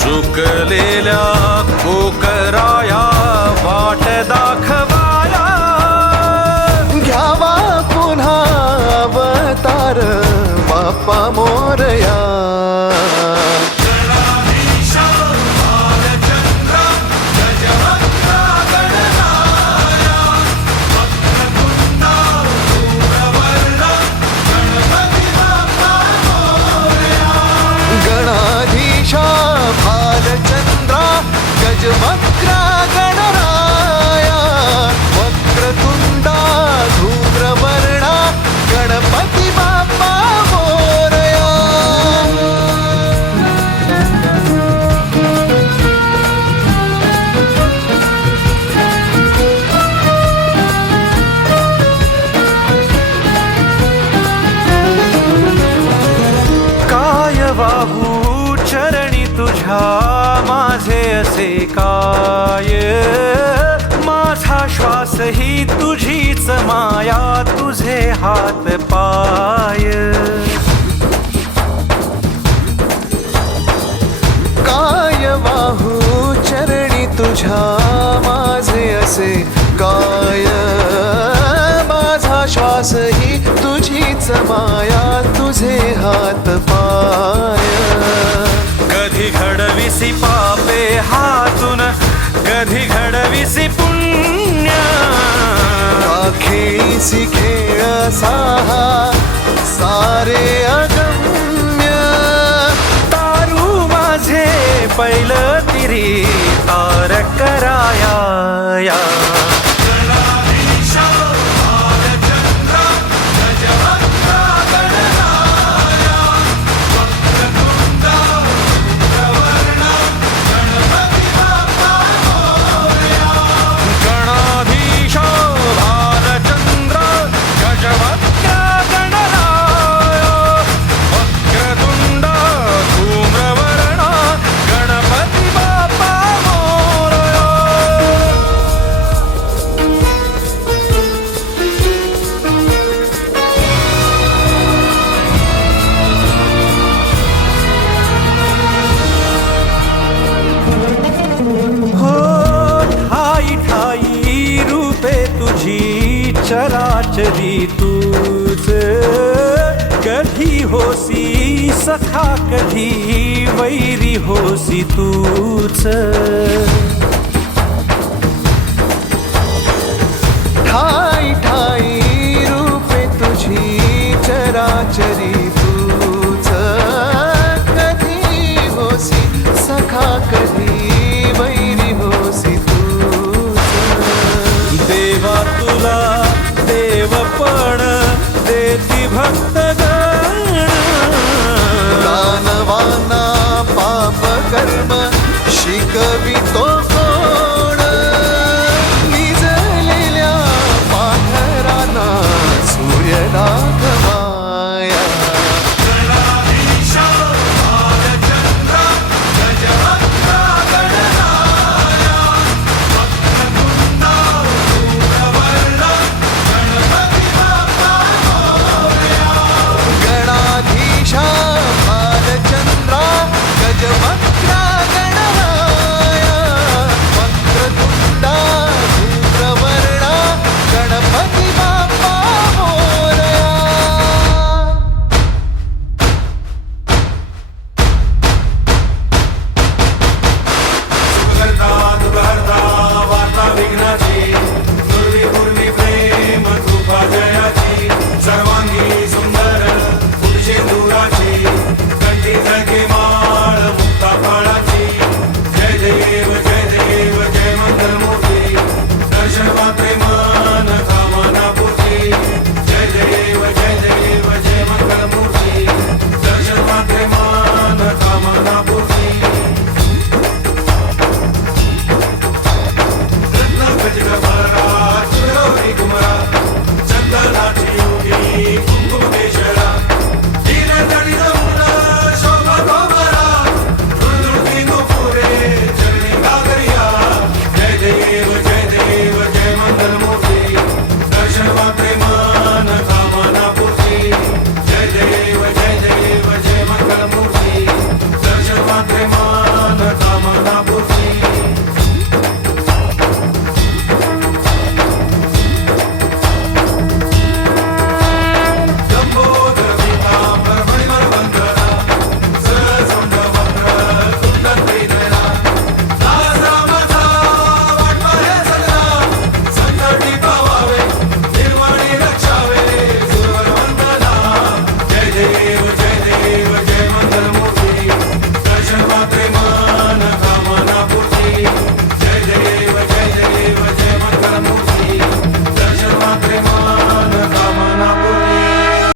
चुकलेल्या कोकराया वाट दाखवाया, घ्यावा पुन्हा अवतार बाप्पा मोरया. गणाधीशा भालचंद्रा गजवक्रा गणराया, वक्रतुंडा धूम्रवर्णा गणपती बाप्पा मोरया. काय वाहू चरणी तुझ्या माझे असे काय, माझा श्वास ही तुझीच माया, तुझे हात पाय. काय वाहू चरणी तुझ्या माझे असे काय, माझा श्वास ही तुझीच माया, तुझे हात पाय. कधी घडविसी पापे हातून, कधी घडविसी पुण्य, खेळीसी खेळ साहा सारे अगम्य. तारू माझे पहिलं तिरी तार कराया या. चराचरी तूच, कधी होसी सखा कधी वैरी होसी तूच. ठाई ठाई रूपे तुझी चराचरी